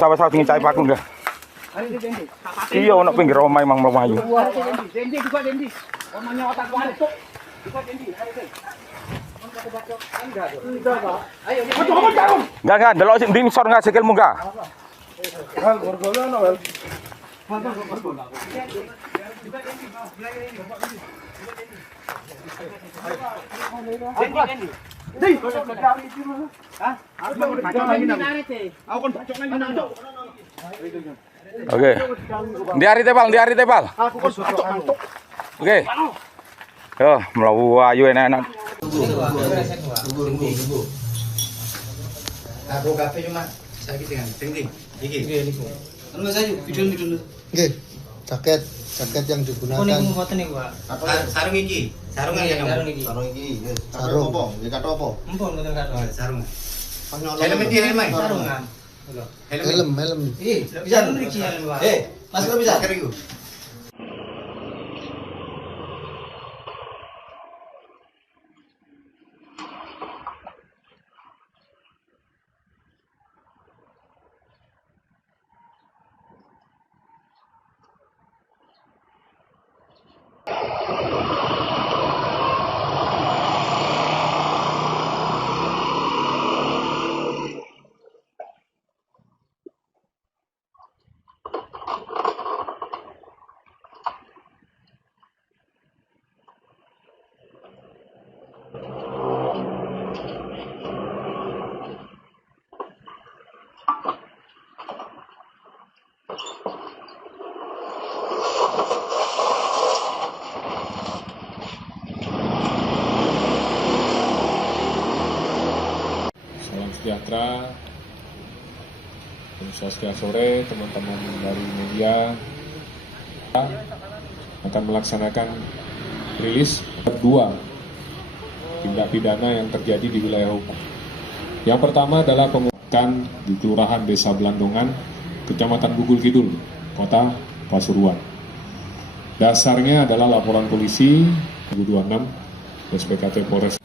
Sama-sama ingin cari paku enggak? Iya, nak pinggir omah emang melayu. Enggak, delok sing ndi sor ngasih ilmu enggak? Oke. Di hari tebal. Oke. Yo, melawu ayu enak-enak. Aku kafe cuma sakit dengan penting. Iki. Anu saja video. Nggih. Jaket yang digunakan. Sarung iki. Sarungan ya kamu. Sarung iki. Sarung apa? Ya kato apa? Empun mboten kato. Sarung. Helm iki helm. Sarungan. Helm. Bisa mriki helm. Masker bisa. Masker iku. Sejahtera, selamat sore teman-teman dari media akan melaksanakan rilis kedua tindak pidana yang terjadi di wilayah hukum. Yang pertama adalah penguatan di Kelurahan Desa Belandongan, Kecamatan Bugul Kidul, Kota Pasuruan. Dasarnya adalah laporan polisi 2026 SPKT Polres.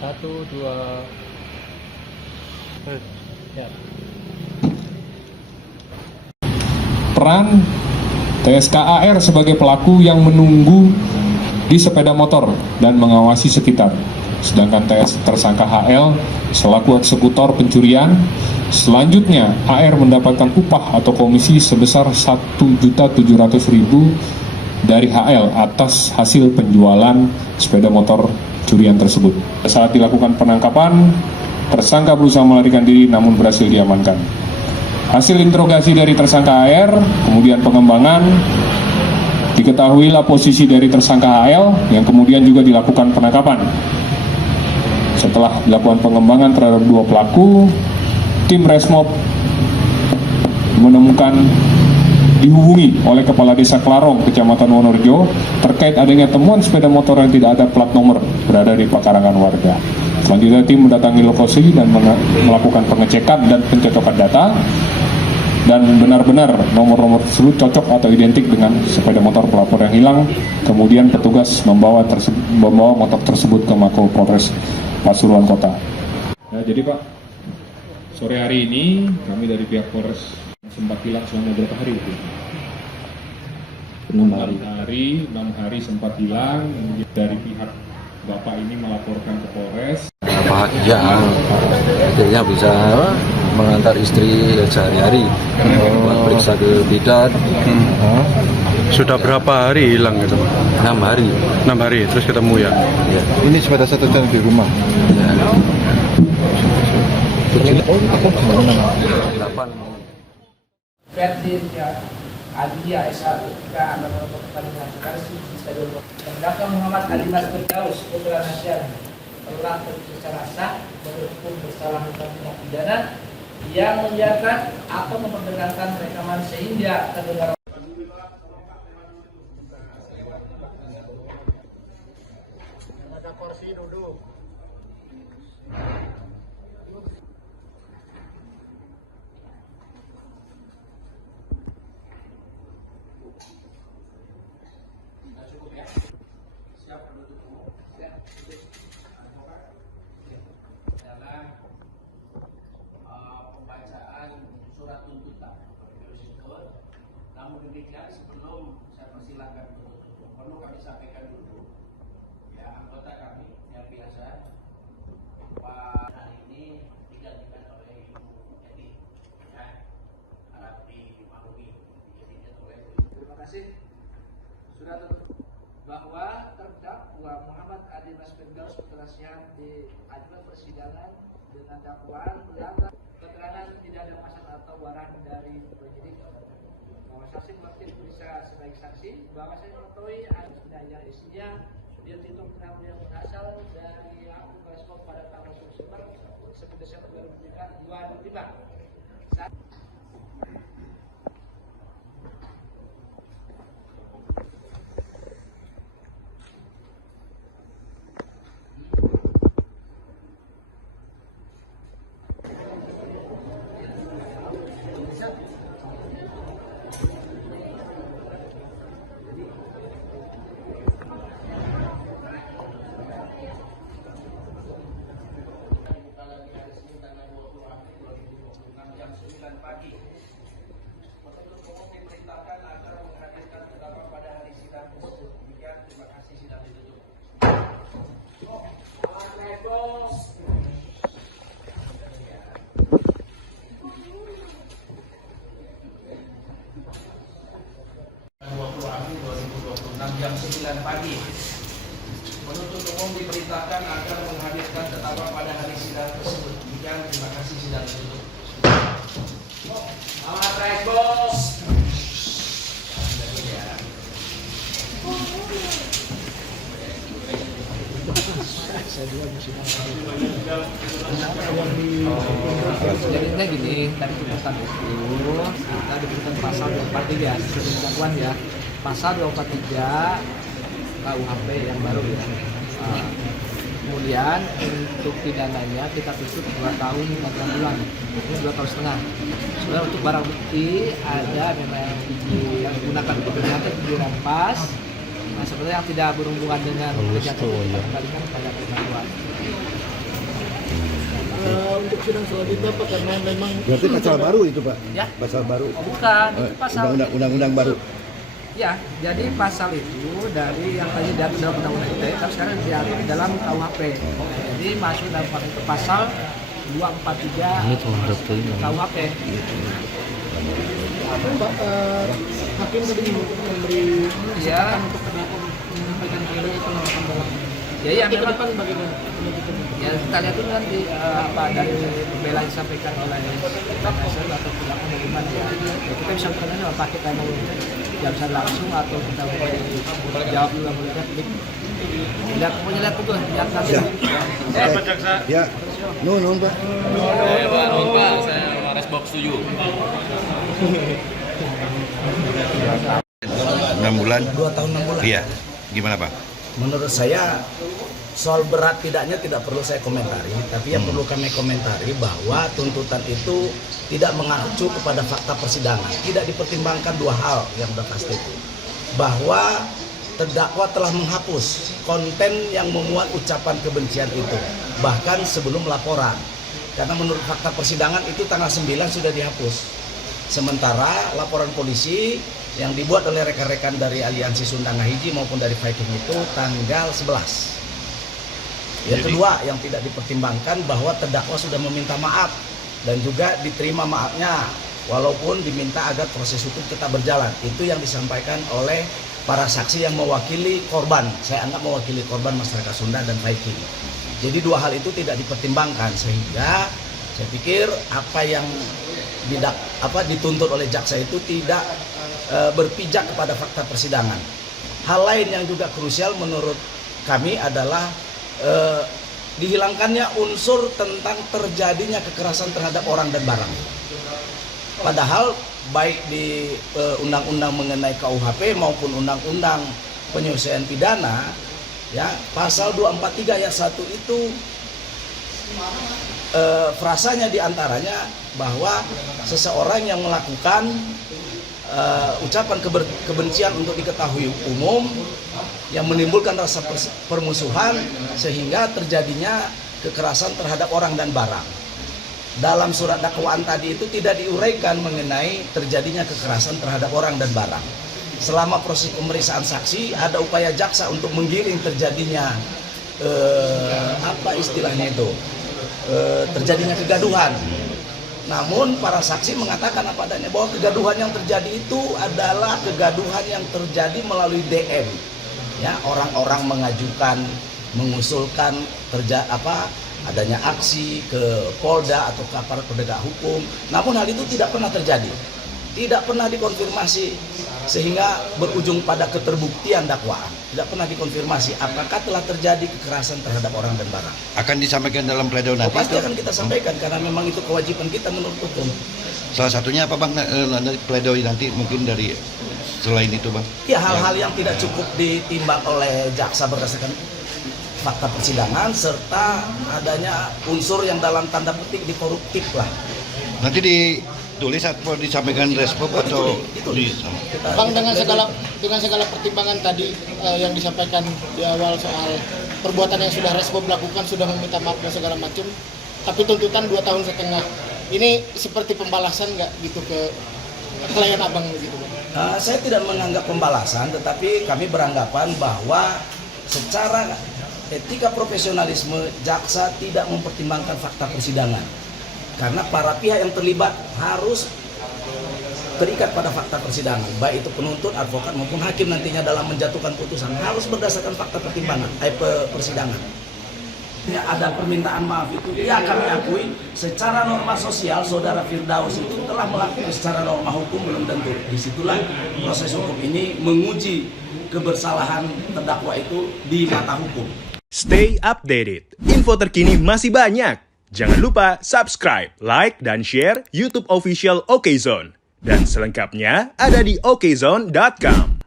Satu, dua, ya. Peran TSKAR sebagai pelaku yang menunggu di sepeda motor dan mengawasi sekitar. Sedangkan tersangka HL selaku eksekutor pencurian. Selanjutnya AR mendapatkan upah atau komisi sebesar 1.700.000 dari HL atas hasil penjualan sepeda motor curian tersebut. Saat dilakukan penangkapan, tersangka berusaha melarikan diri namun berhasil diamankan. Hasil interogasi dari tersangka AR, kemudian pengembangan, diketahuilah posisi dari tersangka HL yang kemudian juga dilakukan penangkapan. Setelah dilakukan pengembangan terhadap dua pelaku, tim Resmob menemukan dihubungi oleh Kepala Desa Klarong, Kecamatan Wonorejo, terkait adanya temuan sepeda motor yang tidak ada plat nomor berada di pekarangan warga. Selanjutnya tim mendatangi lokasi dan melakukan pengecekan dan pencocokan data, dan benar-benar nomor-nomor tersebut cocok atau identik dengan sepeda motor pelapor yang hilang. Kemudian petugas membawa motor tersebut ke Mako Polres Pasuruan Kota. Nah, jadi Pak, sore hari ini kami dari pihak Polres sempat hilang selama berapa hari itu? 6 hari sempat hilang. Dari pihak Bapak ini melaporkan ke Polres. Bahagia, akhirnya bisa mengantar istri sehari-hari, periksa ke bidan, Sudah berapa hari hilang gitu? 6 hari. 6 hari terus ketemu ya. Ya. Ini sepeda satu-satunya di rumah. Ya. 8. Ferdin ya, Adia SH ketika akan melakukan pertandingan sekarang di Stadion Terdakwa Muhammad Adimas Firdaus putra Nasyan telah secara sah berhukum bersalah hukum tindak pidana yang membiarkan atau memperdengarkan rekaman sehingga terdengar. Ada kursi duduk. Dalam pembacaan surat tuntutan namun demikian sebelum saya persilahkan perlu kami sampaikan dulu ya anggota kami yang biasa Pak hari ini digantikan oleh Ibu Edi ya harap dimaklumi digantikan oleh terima kasih sudah bahwa terdakwa Muhammad Adimas Firdaus putra Nasyan diajukan persidangan dengan dakwaan melanggar keterangan tidak ada pasal atau barang dari penyidik bahwa saksi wakil bisa sebagai saksi bahwa saya mengetahui ada sebenarnya isinya dia Tito Kenal yang berasal dari akun Facebook pada tanggal 10 Desember 2005. Pagi. Penuntut umum diperintahkan agar menghadirkan terdakwa pada hari sidang tersebut. Demikian, terima kasih, sidang ditutup. Jam 9 pagi. Penuntut umum diperintahkan agar menghadirkan terdakwa pada hari sidang tersebut. Demikian, terima kasih, sidang ditutup. Selamat naik bos. Jadinya gini, tadi tuntutan itu kita diberikan pasal 243 sesuai dengan dakwaan ya. Pasal 243 KUHP yang baru ya. Kemudian untuk pidananya kita tutup 2 tahun 4 bulan, ini 2 tahun setengah. Sebenarnya untuk barang bukti ada memang yang digunakan untuk kejahatan dirampas. Nah sebenarnya yang tidak berhubungan dengan kejahatan kita kembalikan kepada terdakwa. Untuk sidang selanjutnya Pak, karena memang berarti pasal baru itu Pak? Ya? Pasal baru? Oh, bukan, itu pasal Undang-undang baru? ya, jadi pasal itu dari yang tadi diatur dalam undang-undang ITE, tapi sekarang diatur di dalam KUHP. Jadi masuk dalam itu pasal 243 KUHP. Apa Pak, hakim tadi memberi Ya, untuk menyampaikan pidana itu ya memang bagaimana? ya kita lihat dulu nanti apa dari pembelaan yang disampaikan oleh penasihat atau pidana bagaimana ya. Kita bisa mengenai apa kita mau jawab langsung atau kita mau jawab dulu boleh lihat pokoknya lihat betul lihat langsung. Pak Jaksa. Ya, nun Pak. Pak, saya respons setuju. 6 bulan? 2 tahun 6 bulan. Iya. Gimana Pak? Menurut saya soal berat tidaknya tidak perlu saya komentari, tapi yang perlu kami komentari bahwa tuntutan itu tidak mengacu kepada fakta persidangan, tidak dipertimbangkan 2 hal yang sudah pasti itu. Bahwa terdakwa telah menghapus konten yang memuat ucapan kebencian itu, bahkan sebelum laporan. Karena menurut fakta persidangan itu tanggal 9 sudah dihapus. Sementara laporan polisi yang dibuat oleh rekan-rekan dari Aliansi Sunda Ngahiji maupun dari Viking itu tanggal 11. Yang kedua yang tidak dipertimbangkan bahwa terdakwa sudah meminta maaf dan juga diterima maafnya walaupun diminta agar proses hukum tetap berjalan. Itu yang disampaikan oleh para saksi yang mewakili korban. Saya anggap mewakili korban masyarakat Sunda dan Viking. Jadi dua hal itu tidak dipertimbangkan, sehingga saya pikir apa yang dituntut oleh jaksa itu tidak berpijak kepada fakta persidangan. Hal lain yang juga krusial menurut kami adalah dihilangkannya unsur tentang terjadinya kekerasan terhadap orang dan barang. Padahal baik di undang-undang mengenai KUHP maupun undang-undang penyelesaian pidana, ya, pasal 243 ayat 1 itu frasanya diantaranya bahwa seseorang yang melakukan ucapan kebencian untuk diketahui umum yang menimbulkan rasa permusuhan sehingga terjadinya kekerasan terhadap orang dan barang. Dalam surat dakwaan tadi itu tidak diuraikan mengenai terjadinya kekerasan terhadap orang dan barang. Selama proses pemeriksaan saksi ada upaya jaksa untuk menggiring terjadinya terjadinya kegaduhan. Namun para saksi mengatakan apa adanya bahwa kegaduhan yang terjadi itu adalah kegaduhan yang terjadi melalui DM. Ya, orang-orang mengusulkan adanya aksi ke Polda atau ke aparat penegak hukum. Namun hal itu tidak pernah terjadi. Tidak pernah dikonfirmasi sehingga berujung pada keterbuktian dakwaan. Tidak pernah dikonfirmasi apakah telah terjadi kekerasan terhadap orang dan barang. Akan disampaikan dalam pledoi nanti? Pasti akan kita sampaikan karena memang itu kewajiban kita menurut hukum. Salah satunya apa Bang, pledoi nanti mungkin dari selain itu Bang? Ya, hal-hal yang tidak cukup ditimbang oleh jaksa berdasarkan fakta persidangan serta adanya unsur yang dalam tanda petik dikoruptif lah. Nanti ditulis atau disampaikan respon atau ditulis. Bang, dengan segala pertimbangan tadi yang disampaikan di awal soal perbuatan yang sudah respon lakukan, sudah meminta maaf dan segala macam, tapi tuntutan 2,5 tahun. Ini seperti pembalasan nggak gitu ke klien abang gitu Bang? Saya tidak menganggap pembalasan, tetapi kami beranggapan bahwa secara etika profesionalisme jaksa tidak mempertimbangkan fakta persidangan. Karena para pihak yang terlibat harus terikat pada fakta persidangan, baik itu penuntut, advokat maupun hakim nantinya dalam menjatuhkan putusan harus berdasarkan fakta persidangan. Ya, ada permintaan maaf itu, ya kami akui secara norma sosial saudara Firdaus itu telah melakukan, secara norma hukum belum tentu. Disitulah proses hukum ini menguji kebersalahan terdakwa itu di mata hukum. Stay updated, info terkini masih banyak. Jangan lupa subscribe, like, dan share YouTube official OKZone. Dan selengkapnya ada di okezone.com.